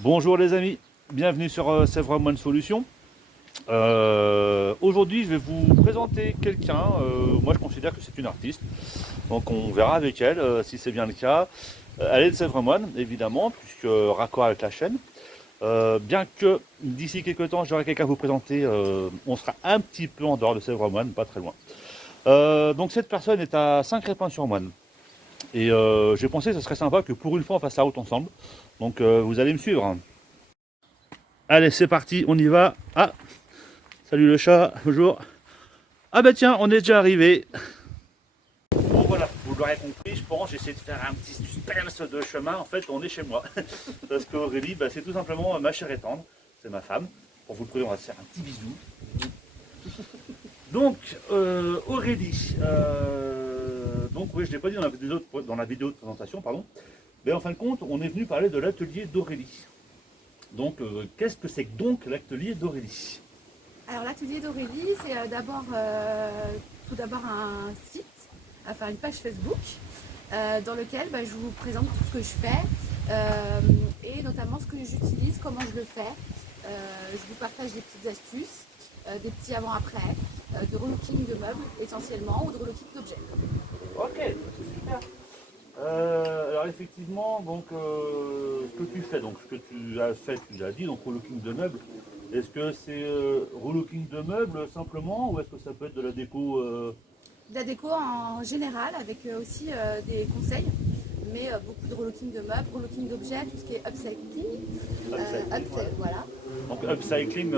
Bonjour les amis, bienvenue sur Sèvres Moine Solutions. Aujourd'hui je vais vous présenter quelqu'un, moi je considère que c'est une artiste, donc on verra avec elle si c'est bien le cas. Elle est de Sèvres Moine évidemment, puisque raccord avec la chaîne. Bien que d'ici quelques temps j'aurai quelqu'un à vous présenter, on sera un petit peu en dehors de Sèvres Moine, pas très loin. Donc cette personne est à Saint-Crépin-sur-Moine. Et j'ai pensé que ce serait sympa que pour une fois on fasse la route ensemble. Donc vous allez me suivre. Allez, c'est parti, on y va. Ah, salut le chat, bonjour. Ah bah tiens, on est déjà arrivé. Bon voilà, vous l'aurez compris, je pense, j'essaie de faire un petit suspense de chemin. En fait, on est chez moi. Parce qu'Aurélie, bah, c'est tout simplement ma chère et tendre. C'est ma femme. Pour vous le prouver, on va se faire un petit bisou. Donc, Aurélie, donc oui, je ne l'ai pas dit dans la vidéo de présentation, pardon. Mais en fin de compte, on est venu parler de l'atelier d'Aurélie. Donc, qu'est-ce que c'est que donc l'atelier d'Aurélie? Alors l'atelier d'Aurélie, c'est tout d'abord un site, enfin une page Facebook, dans lequel je vous présente tout ce que je fais et notamment ce que j'utilise, comment je le fais. Je vous partage des petites astuces, des petits avant-après, de relooking de meubles essentiellement ou de relooking d'objets. Ok, c'est super. Alors effectivement, donc ce que tu fais, donc ce que tu as fait, tu l'as dit, donc relooking de meubles. Est-ce que c'est relooking de meubles simplement, ou est-ce que ça peut être de la déco De la déco en général avec aussi des conseils, mais beaucoup de relooking de meubles, relooking d'objets, tout ce qui est upcycling, upcycling, ouais. voilà. Donc upcycling,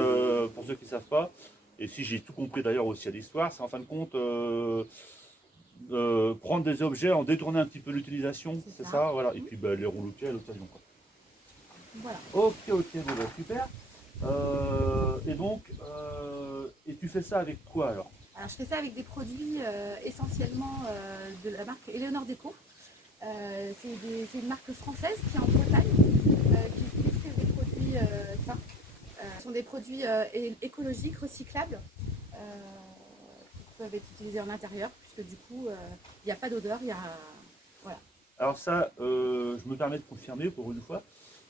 pour ceux qui ne savent pas, et si j'ai tout compris d'ailleurs aussi à l'histoire, c'est en fin de compte prendre des objets, en détourner un petit peu l'utilisation, c'est C'est ça. ça, voilà, et puis bah, les relooker à l'occasion. Voilà. Ok, ok, bon, bah, super. Et donc, et tu fais ça avec quoi alors? Alors, je fais ça avec des produits essentiellement de la marque Eleonore Déco. C'est une marque française qui est en Bretagne, qui utilise des produits sains. Ce sont des produits écologiques, recyclables, qui peuvent être utilisés en intérieur, puisque du coup, il n'y a pas d'odeur, il y a... Voilà. Alors ça, je me permets de confirmer pour une fois,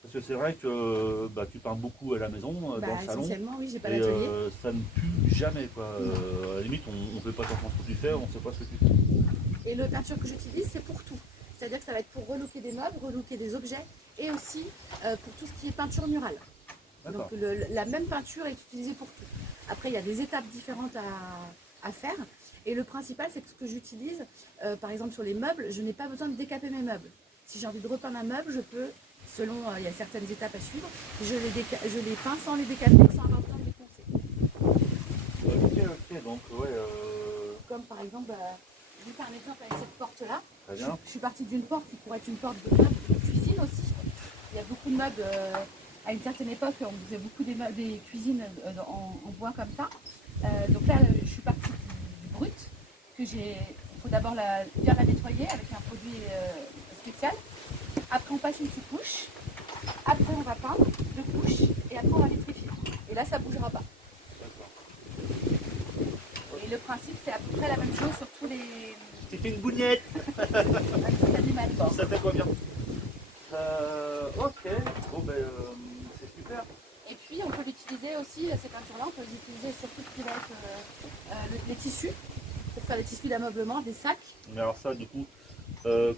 parce que c'est vrai que bah, tu parles beaucoup à la maison, dans le salon, Essentiellement, oui, j'ai pas et d'atelier. ça ne pue jamais, quoi. Non. À la limite, on ne fait pas attention à ce que tu fais, on ne sait pas ce que tu fais. Et le peinture que j'utilise, c'est pour tout. C'est-à-dire que ça va être pour relooker des meubles, relooker des objets, et aussi pour tout ce qui est peinture murale. Donc la même peinture est utilisée pour tout. Après, il y a des étapes différentes à faire. Et le principal, c'est que ce que j'utilise, par exemple sur les meubles, je n'ai pas besoin de décaper mes meubles. Si j'ai envie de repeindre un meuble, je peux, selon, il y a certaines étapes à suivre, je les peins sans les décaper, sans avoir besoin de les poncer. Ok, ok, donc ouais. Comme par exemple, je vous fais un exemple avec cette porte-là. Très bien. Je suis partie d'une porte qui pourrait être une porte de meuble de cuisine aussi. Il y a beaucoup de meubles. À une certaine époque, on faisait beaucoup des cuisines en bois comme ça. Donc là, je suis partie du brut. Il faut d'abord bien la nettoyer avec un produit spécial. Après, on passe une sous-couche. Après, on va peindre deux couches. Et après, on va vitrifier. Et là, ça ne bougera pas. Et le principe, c'est à peu près la même chose sur tous les... Tu fais une bougnette. animal. Ça fait quoi bien? Ok, bon ben c'est super. Et puis on peut l'utiliser aussi, ces peintures-là, on peut les utiliser sur tout ce qui va être les tissus, pour faire des tissus d'ameublement, des sacs. Mais alors ça, du coup,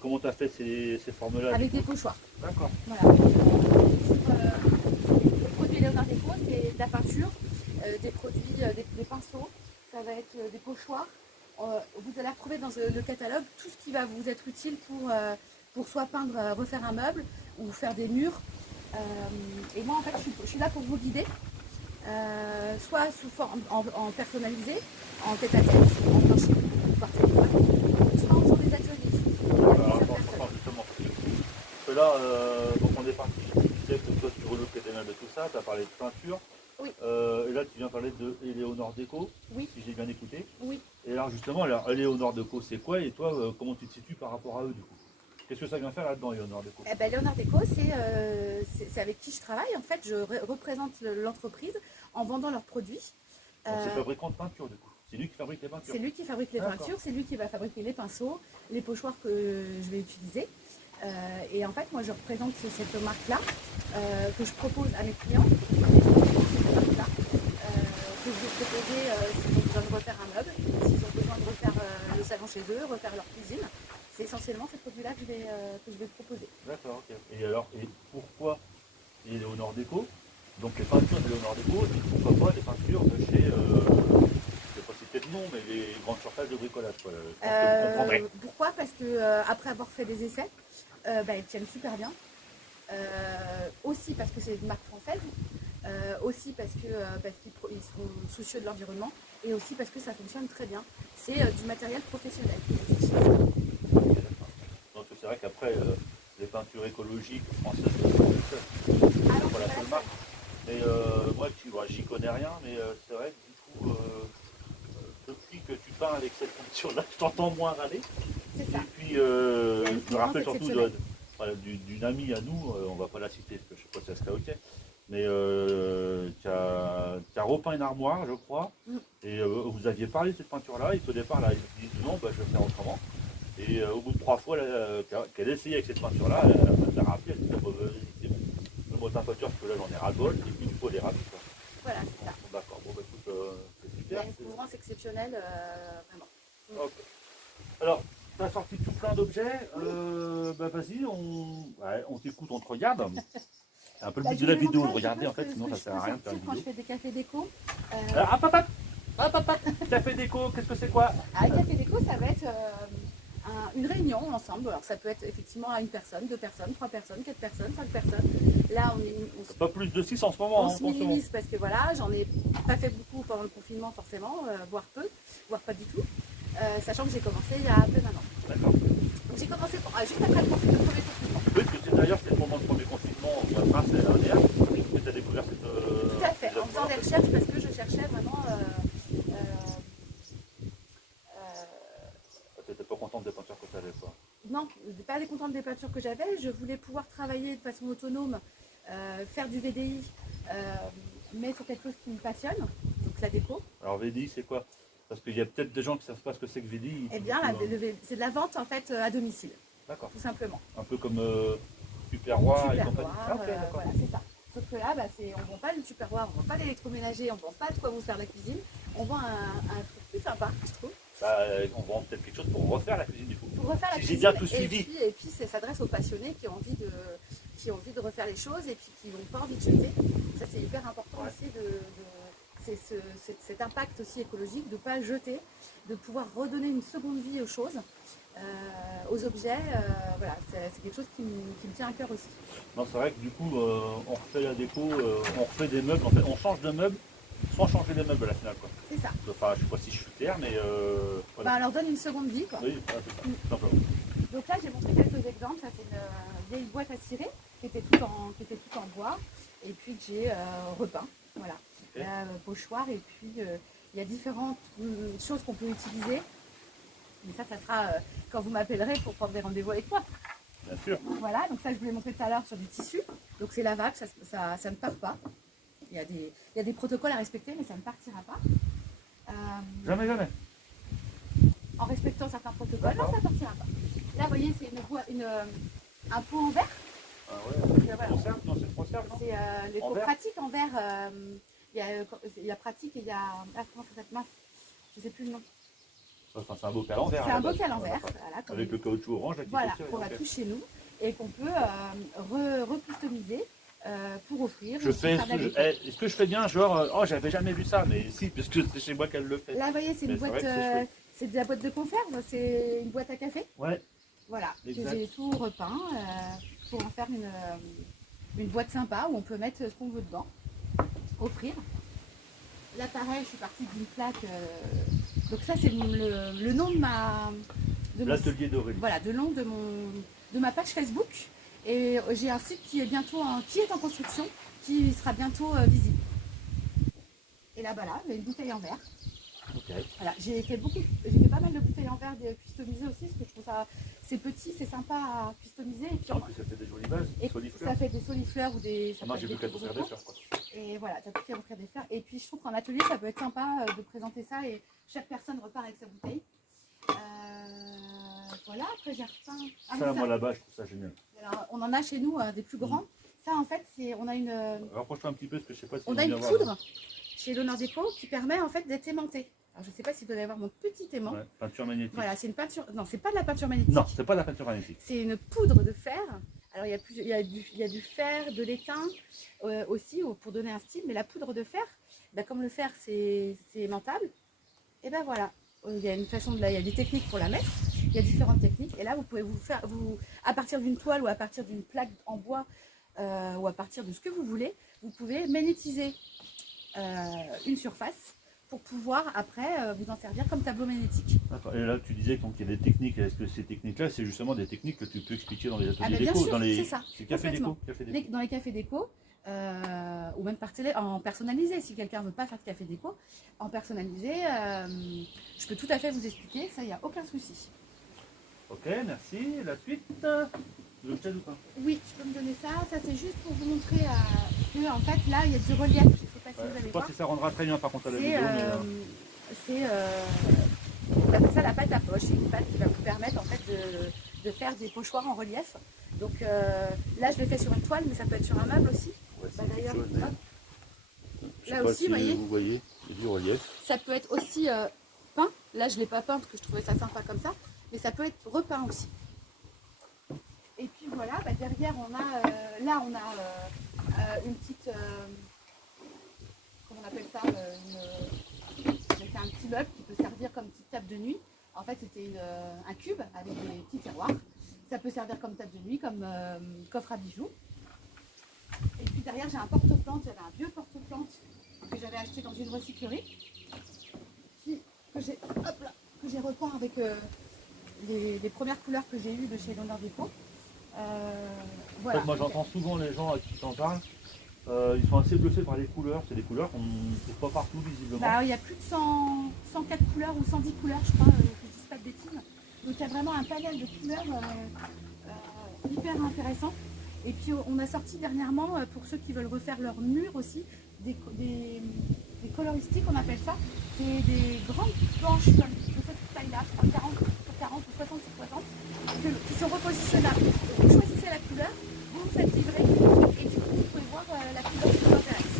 comment tu as fait ces formes-là? Avec des pochoirs. D'accord. Voilà. Le produit Léonard Déco, c'est de la peinture, des produits, des pinceaux, ça va être des pochoirs. Vous allez retrouver dans le catalogue tout ce qui va vous être utile pour soit peindre, refaire un meuble ou faire des murs. Et moi, en fait, je suis là pour vous guider, soit sous forme en personnalisé, en tête-à-tête, en blanchi ou par téléphone, soit en faisant des ateliers. Alors, attends, justement, parce que là, donc on est parti, tu disais que toi tu relookais des meubles et tout ça, tu as parlé de peinture. Oui. Et là tu viens parler de Eleonore Déco, Oui. si j'ai bien écouté. Oui. Et alors justement, alors, Eleonore Déco c'est quoi, et toi comment tu te situes par rapport à eux du coup? Qu'est-ce que ça vient faire là-dedans, Eleonore Déco? Eh ben, Léonard Déco, c'est avec qui je travaille. En fait, je représente l'entreprise en vendant leurs produits. Donc c'est fabricant de peinture du coup. C'est lui qui fabrique les peintures. C'est lui qui fabrique les peintures, c'est lui qui va fabriquer les pinceaux, les pochoirs que je vais utiliser. Et en fait, moi, je représente cette marque-là que je propose à mes clients. Cette marque-là, que je vais proposer s'ils ont besoin de refaire un meuble, s'ils ont besoin de refaire le salon chez eux, refaire leur cuisine. C'est essentiellement ces produits-là que je vais proposer. D'accord, ok. Et alors, et pourquoi les Léonore Déco? Donc les peintures de Léonore Déco, et pourquoi pas les peintures de chez, je ne sais pas citer de nom, mais les grandes surfaces de bricolage, quoi. Je pense que vous comprendrez. Pourquoi? Parce que après avoir fait des essais, elles tiennent super bien. Aussi parce que c'est une marque française, aussi parce qu'ils sont soucieux de l'environnement, et aussi parce que ça fonctionne très bien. C'est du matériel professionnel qu'ils utilisent. Ok, d'accord. Donc c'est vrai qu'après, les peintures écologiques françaises, c'est pas la seule marque. Mais moi, j'y connais rien, mais c'est vrai que du coup, depuis que tu peins avec cette peinture-là, je t'entends moins râler. C'est ça. Et puis, Il y a une je me rappelle cohérence surtout exceptionnelle. d'une amie à nous, on va pas la citer parce que je sais pas si ça serait ok, mais qui a repeint une armoire, je crois, Mm. et vous aviez parlé de cette peinture-là, et au départ, là, ils disent non, bah, je vais faire autrement. Et au bout de 3 fois qu'elle a essayé avec cette peinture-là, elle a rappelé, elle dit, le mot de peinture, parce que là, j'en ai ras-le-bol, et puis du coup, elle est ravie, quoi. Voilà, c'est ça. Bon, d'accord, bon, bah, écoute, c'est Il y super. a une cohérence exceptionnelle, vraiment. Ok. Alors, tu as sorti tout plein d'objets. Oui. Bah vas-y, on t'écoute, on te regarde. C'est un peu le but Je de la voulais vidéo, de montrer un regarder petit en peu fait, ce sinon que ça je sert peux à rien de faire sortir une quand je vidéo. fais des cafés déco. Alors, hop, hop, café déco, qu'est-ce que c'est quoi? Un café déco, ça va être une réunion ensemble. Alors ça peut être effectivement à une personne, 2 personnes, 3 personnes, 4 personnes, 5 personnes. Là, Pas plus de 6 en ce moment, on hein, se attention. minimise parce que voilà, j'en ai pas fait beaucoup pendant le confinement forcément, voire peu, voire pas du tout. Sachant que j'ai commencé il y a à peine un an. D'accord. Donc j'ai commencé juste après le premier confinement. Oui, parce que d'ailleurs, c'est pendant le premier confinement, au mois de mars l'année dernière, que tu as découvert cette. Tout à fait, en faisant des recherches parce que je cherchais vraiment. Tu n'étais pas contente des peintures que tu avais, quoi. Non, je n'étais pas contente des peintures que j'avais. Je voulais pouvoir travailler de façon autonome, faire du VDI, mais sur quelque chose qui me passionne, donc la déco. Alors, VDI, c'est quoi? Parce qu'il y a peut-être des gens qui ne savent pas ce que c'est que VDI. Eh bien, c'est de la vente en fait à domicile, D'accord. tout simplement. Un peu comme Tupperware et Tupperware, compagnie. Ah, ok, d'accord. voilà, c'est ça. Sauf que là, on ne vend pas le Tupperware, on ne vend pas l'électroménager, on ne vend pas de quoi vous faire la cuisine. On vend un truc plus sympa, je trouve. Bah, on vend peut-être quelque chose pour refaire la cuisine du coup. Pour refaire la Si j'ai cuisine. bien tout suivi. Et puis ça s'adresse aux passionnés qui ont envie de refaire les choses et puis qui n'ont pas envie de jeter. Ça, c'est hyper important aussi c'est cet impact aussi écologique de ne pas jeter, de pouvoir redonner une seconde vie aux choses, aux objets. Voilà, c'est quelque chose qui me tient à cœur aussi. Non, c'est vrai que du coup, on refait la déco, on refait des meubles, en fait, on change de meubles sans changer les meubles à la finale, quoi. C'est ça. Enfin, je sais pas si je suis clair, mais voilà. Bah, on leur donne une seconde vie, quoi. Oui, voilà, c'est ça, tout simplement. Donc là, j'ai montré quelques exemples. Ça, c'est une vieille boîte à cirer qui était tout en bois et puis que j'ai repeint. Voilà. Ok. Pochoir, et puis il y a différentes choses qu'on peut utiliser. Mais ça sera quand vous m'appellerez pour prendre des rendez-vous avec moi. Bien sûr. Voilà, donc ça, je vous l'ai montré tout à l'heure sur du tissu. Donc c'est lavable, ça ne part pas. Il y a des protocoles à respecter, mais ça ne partira pas. Jamais, jamais. En respectant certains protocoles, non, D'accord. ça ne partira pas. Là, vous voyez, c'est un pot en verre. Ah ouais, Voilà. conserve, non, c'est une conserve, non? C'est les En pots verre. pratiques en verre. Il y a pratique et il y a. Ah, comment ça s'appelle? Mince, je ne sais plus le nom. Enfin, c'est un bocal en verre. C'est à la un base. bocal en Ouais, verre. d'accord. Voilà, Avec le caoutchouc orange là, qui voilà, peut tirer, qu'on a ok. tous chez nous et qu'on peut recustomiser pour offrir. Je fais, est-ce que je fais bien, genre, oh, j'avais jamais vu ça, mais si, parce que c'est chez moi qu'elle le fait. Là, vous voyez, c'est une Mais c'est boîte. vrai que c'est chouette. C'est de la boîte de conserve. C'est une boîte à café. Ouais, Voilà, que exact. j'ai tout repeint pour en faire une boîte sympa où on peut mettre ce qu'on veut dedans, offrir. Là, pareil, je suis partie d'une plaque. Donc ça, c'est le nom de L'atelier d'Aurélie. voilà, de nom de ma page Facebook. Et j'ai un site qui est en construction, qui sera bientôt visible. Et là, voilà, j'ai une bouteille en verre. Ok. Voilà, j'ai fait pas mal de bouteilles en verre customisées aussi, parce que je trouve ça, c'est petit, c'est sympa à customiser. Et puis En plus, ça fait des jolies bases, et solifleurs. ça fait des solifleurs ou des. Ça Moi, peut j'ai être vu des qu'elle faire des gros. fleurs, quoi. Et voilà, tu as tout qui offrir des fleurs. Et puis je trouve qu'en atelier, ça peut être sympa de présenter ça et chaque personne repart avec sa bouteille. Voilà, après j'ai repeint. Ah, Ça, oui, moi là-bas, je trouve ça génial. alors, on en a chez nous des plus grands. Ça, en fait, on a une, Rapproche-toi un petit peu, parce que je sais pas si on on a bien une voir, là. poudre chez L'Honneur Déco qui permet en fait d'être aimantée. Alors, je ne sais pas si vous allez voir mon petit aimant. Ouais, peinture magnétique. Voilà, c'est une peinture. Non, c'est pas de la peinture magnétique. Non, c'est pas de la peinture magnétique. C'est une poudre de fer. Alors, il y a du fer, de l'étain aussi pour donner un style. Mais la poudre de fer, ben, comme le fer c'est aimantable, et ben voilà. Il y a une façon il y a des techniques pour la mettre. Il y a différentes techniques. Et là, vous pouvez à partir d'une toile ou à partir d'une plaque en bois ou à partir de ce que vous voulez, vous pouvez magnétiser une surface pour pouvoir après vous en servir comme tableau magnétique. D'accord. Et là, tu disais qu'il y a des techniques. Est-ce que ces techniques-là, c'est justement des techniques que tu peux expliquer dans les ateliers bien déco, sûr, dans les c'est ça, cafés déco, Dans les cafés déco, ou même en personnalisé. Si quelqu'un ne veut pas faire de café déco, en personnalisé, je peux tout à fait vous expliquer, ça, il n'y a aucun souci. Ok, merci. La suite, tu veux que je t'aide ou pas? Oui, tu peux me donner ça. Ça, c'est juste pour vous montrer que, en fait, là, il y a du relief. Je ne sais pas si vous Je allez sais pas voir. si ça rendra très bien par contre à la vidéo, mais On appelle ça la pâte à poche. C'est une pâte qui va vous permettre en fait de faire des pochoirs en relief. Donc là, je l'ai fait sur une toile, mais ça peut être sur un meuble aussi. ouais, Bah, d'ailleurs, jaune, mais... hop. Je sais Là pas aussi, si vous voyez, il y a du relief. Ça peut être aussi peint. Là, je ne l'ai pas peint parce que je trouvais ça sympa comme ça. Mais ça peut être repeint aussi. Et puis voilà, bah, derrière, on a une petite... comment on appelle ça c'était un petit meuble qui peut servir comme petite table de nuit. En fait, c'était un cube avec des petits tiroirs. Ça peut servir comme table de nuit, comme coffre à bijoux. Et puis derrière, j'ai un porte-plantes. J'avais un vieux porte-plantes que j'avais acheté dans une recyclerie que j'ai repeint avec les premières couleurs que j'ai eues de chez L'Honneur Déco. Voilà. En fait, moi, j'entends souvent les gens à qui t'en parlent. Ils sont assez bluffés par les couleurs. C'est des couleurs qu'on ne trouve pas partout visiblement. Bah, il y a plus de 104 couleurs ou 110 couleurs, je crois, que je ne dise pas de bêtises. Donc il y a vraiment un panel de couleurs hyper intéressant. Et puis on a sorti dernièrement, pour ceux qui veulent refaire leur mur aussi, des coloristiques, on appelle ça. C'est des grandes planches comme de cette taille-là, je crois 40 sur 40 ou 60 sur 60, qui sont repositionnables. Donc, vous choisissez la couleur, vous vous faites livrer, et du coup vous pouvez voir la couleur qui vous intéresse.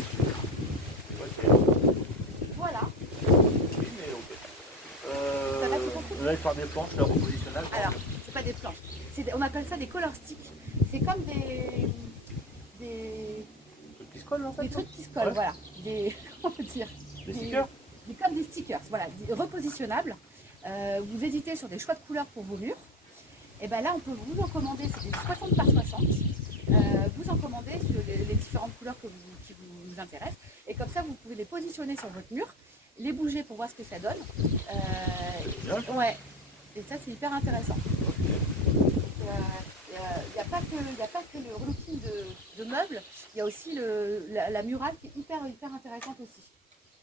Voilà. Oui, mais ok. Ça va, c'est beaucoup. Là, il faut des planches, là, repositionnables. Alors, c'est pas des planches. On appelle ça des color sticks. C'est comme des trucs qui se collent, en fait. des trucs qui se collent, Ouais. voilà. Comment dire, Des stickers. comme des stickers, voilà, repositionnables. Vous hésitez sur des choix de couleurs pour vos murs. Et bien là, on peut vous en commander, c'est des 60 par 60. Vous en commandez sur les différentes couleurs qui vous intéressent. Et comme ça, vous pouvez les positionner sur votre mur, les bouger pour voir ce que ça donne. Ouais. Et ça, c'est hyper intéressant. Il n'y a pas que le relooking de meubles, il y a aussi la murale qui est hyper intéressante aussi.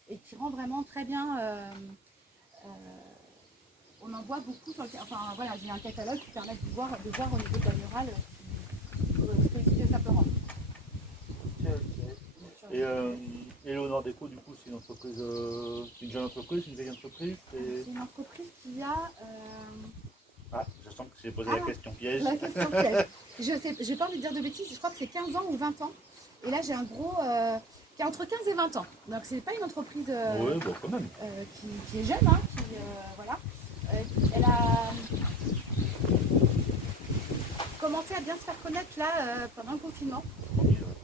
Et qui rend vraiment très bien. On en voit beaucoup sur enfin voilà, j'ai un catalogue qui permet de voir au niveau de la murale ce que ça peut rendre. Et L'Honneur Déco, du coup, c'est une entreprise, c'est une jeune entreprise, une vieille entreprise. C'est une entreprise qui a. Ah, je sens que j'ai posé la question piège. La question piège. Je n'ai pas envie de dire de bêtises, je crois que c'est 15 ans ou 20 ans. Et là, j'ai un gros qui a entre 15 et 20 ans. Donc, c'est pas une entreprise Oui, bon, quand même. qui est jeune, hein, voilà. Elle a commencé à bien se faire connaître là pendant le confinement.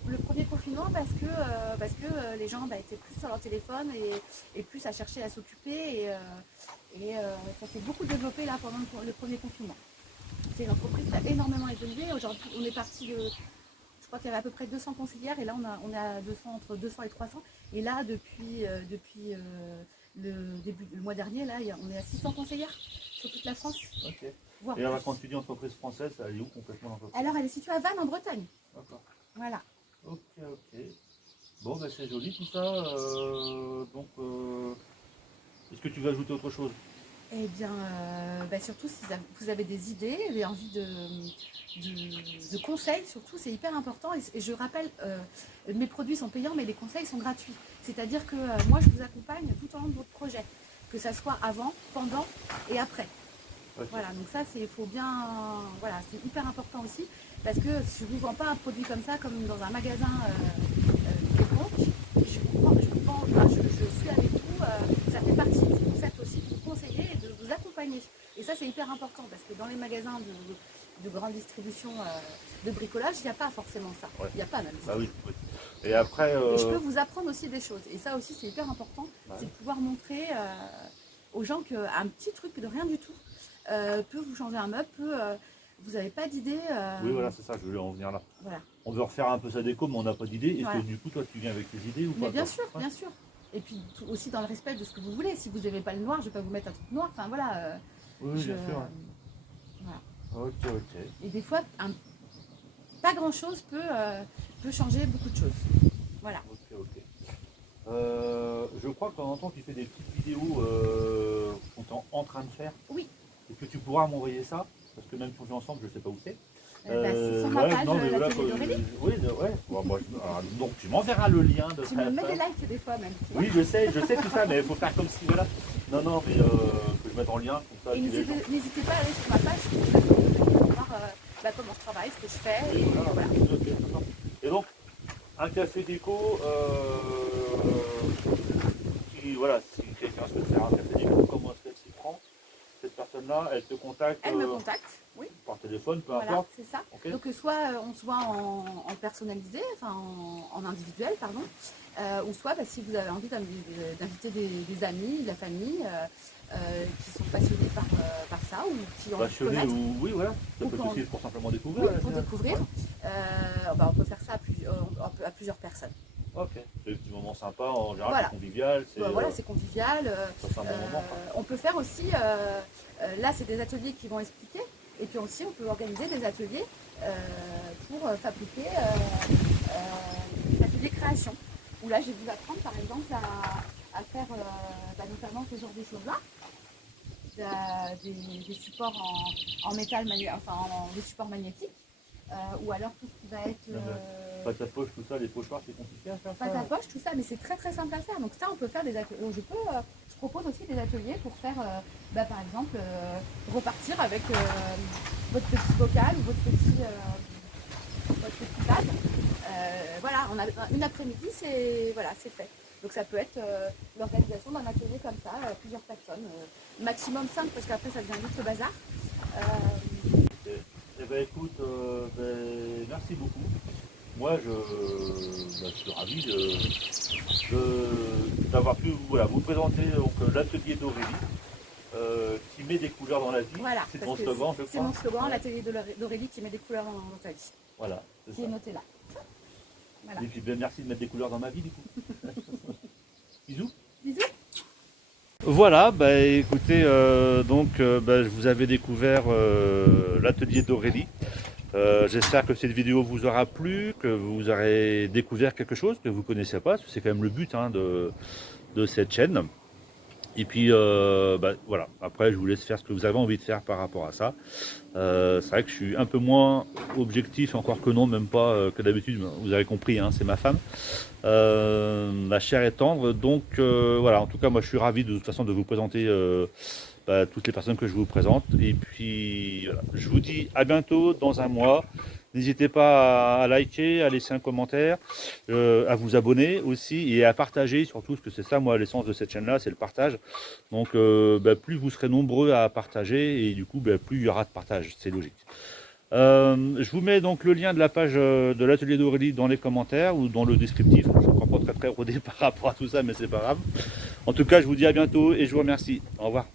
Le premier confinement parce que les gens étaient plus sur leur téléphone et plus à chercher à s'occuper et ça s'est beaucoup développé là pendant le premier confinement. C'est une entreprise qui a énormément évolué. Aujourd'hui, on est parti de, je crois qu'il y avait à peu près 200 conseillères et là on est à 200, entre 200 et 300. Et là depuis le mois dernier, là on est à 600 conseillères sur toute la France. Ok. Voire Et alors, plus. quand tu dis entreprise française, elle est où complètement l'entreprise? Alors elle est située à Vannes en Bretagne. D'accord. Voilà. Ok, ok. Bon, ben c'est joli tout ça. Donc, est-ce que tu veux ajouter autre chose? Eh bien, surtout si vous avez des idées, avez envie de conseils, surtout, c'est hyper important. Et je rappelle, mes produits sont payants, mais les conseils sont gratuits. C'est-à-dire que moi, je vous accompagne tout au long de votre projet, que ça soit avant, pendant et après. Ok. Voilà, donc ça, il faut bien, voilà, c'est hyper important aussi, parce que je ne vous vends pas un produit comme ça, comme dans un magasin quelconque. Je suis avec vous, ça fait partie du concept aussi de vous conseiller et de vous accompagner. Et ça, c'est hyper important, parce que dans les magasins de grande distribution de bricolage, il n'y a pas forcément ça. Ouais. Il n'y a pas même. Bah oui, oui. Et après. Et je peux vous apprendre aussi des choses. Et ça aussi, c'est hyper important, Ouais. c'est de pouvoir montrer aux gens qu'un petit truc de rien du tout peut vous changer un meuble, vous n'avez pas d'idée. Oui, voilà, c'est ça, je voulais en venir là. Voilà. On veut refaire un peu sa déco, mais on n'a pas d'idée. Est-ce Voilà. que du coup, toi, tu viens avec tes idées ou pas? Mais bien toi sûr, Ouais. bien sûr. Et puis aussi dans le respect de ce que vous voulez. Si vous n'aimez pas le noir, je ne vais pas vous mettre un truc noir. Enfin voilà. Oui, bien sûr. Voilà. Ok, ok. Et des fois, pas grand-chose peut changer beaucoup de choses. Voilà. Ok, ok. Je crois que de temps en temps, tu fais des petites vidéos qu'on est en train de faire. Oui. Est-ce que tu pourras m'envoyer ça? Parce que même si on joue ensemble, je ne sais pas où c'est. C'est sur ma page, non, mais voilà, l'atelier d'Aurélie. oui, ouais. Bon, moi, donc tu m'enverras le lien de Tu ça. me mets des likes des fois même. Tu vois. Oui, je sais tout ça, mais il faut faire comme si, voilà. Non, non, mais que je mette en lien, comme ça. Et puis les gens- n'hésitez pas à aller sur ma page pour voir comment je travaille, ce que je fais. Oui, Et voilà. voilà. Ok, d'accord. Et donc, un café déco, voilà, si quelqu'un souhaite faire un café déco, comment est-ce qu'elle s'y prend? Cette personne-là, elle te contacte Elle me contacte, oui. par téléphone, peu Voilà, importe. c'est ça. Ok. Donc soit on se voit en personnalisé, enfin en individuel, pardon, ou soit si vous avez envie d'inviter des amis, de la famille qui sont passionnés par ça ou qui ont envie de Passionné connaître. ou oui, voilà. Ça Ou peut quand- aussi être pour simplement découvrir. Oui, là, pour c'est- découvrir. Ouais. On peut faire ça à plusieurs personnes. Ok, c'est des petits moments sympas, en général Voilà. c'est convivial, c'est Voilà, c'est convivial. ça, c'est un bon moment. Quoi. On peut faire aussi, là c'est des ateliers qui vont expliquer, et puis aussi on peut organiser des ateliers pour fabriquer des ateliers création, où là je vais vous apprendre par exemple à faire notamment ce genre de choses-là, des supports en métal, des supports magnétiques, ou alors tout ce qui va être... Pâte à poche, tout ça, les pochoirs, c'est compliqué à faire ça. pâte à poche, tout ça, mais c'est très très simple à faire. Donc ça, on peut faire des ateliers. Je propose aussi des ateliers pour faire, par exemple, repartir avec votre petit bocal ou votre petit vase. Voilà, on a une après-midi, c'est fait. Donc ça peut être l'organisation d'un atelier comme ça, plusieurs personnes, maximum 5 parce qu'après ça devient vite le bazar. Eh ben écoute, merci beaucoup. Moi, je suis ravi d'avoir pu vous présenter l'atelier d'Aurélie, qui met des couleurs dans la vie. Voilà, c'est parce ton que slogan, je crois. c'est mon slogan, Ouais. l'atelier d'Aurélie qui met des couleurs dans ta vie, Voilà, c'est qui ça. est noté là. Voilà. Et puis merci de mettre des couleurs dans ma vie, du coup. Bisous. Bisous. Voilà, écoutez, je vous avais découvert l'atelier d'Aurélie. J'espère que cette vidéo vous aura plu, que vous aurez découvert quelque chose que vous ne connaissez pas, parce que c'est quand même le but de cette chaîne. Et puis voilà, après je vous laisse faire ce que vous avez envie de faire par rapport à ça. C'est vrai que je suis un peu moins objectif, encore que non, même pas que d'habitude, vous avez compris, hein, c'est ma femme. La chair est tendre, donc voilà, en tout cas moi je suis ravi de toute façon de vous présenter toutes les personnes que je vous présente. Et puis voilà, je vous dis à bientôt dans un mois. N'hésitez pas à liker, à laisser un commentaire, à vous abonner aussi et à partager surtout, parce que c'est ça moi l'essence de cette chaîne là, c'est le partage. Donc plus vous serez nombreux à partager et du coup plus il y aura de partage, c'est logique. Je vous mets donc le lien de la page de l'atelier d'Aurélie dans les commentaires ou dans le descriptif. Je ne comprends pas très rodé par rapport à tout ça, mais c'est pas grave. En tout cas, je vous dis à bientôt et je vous remercie. Au revoir.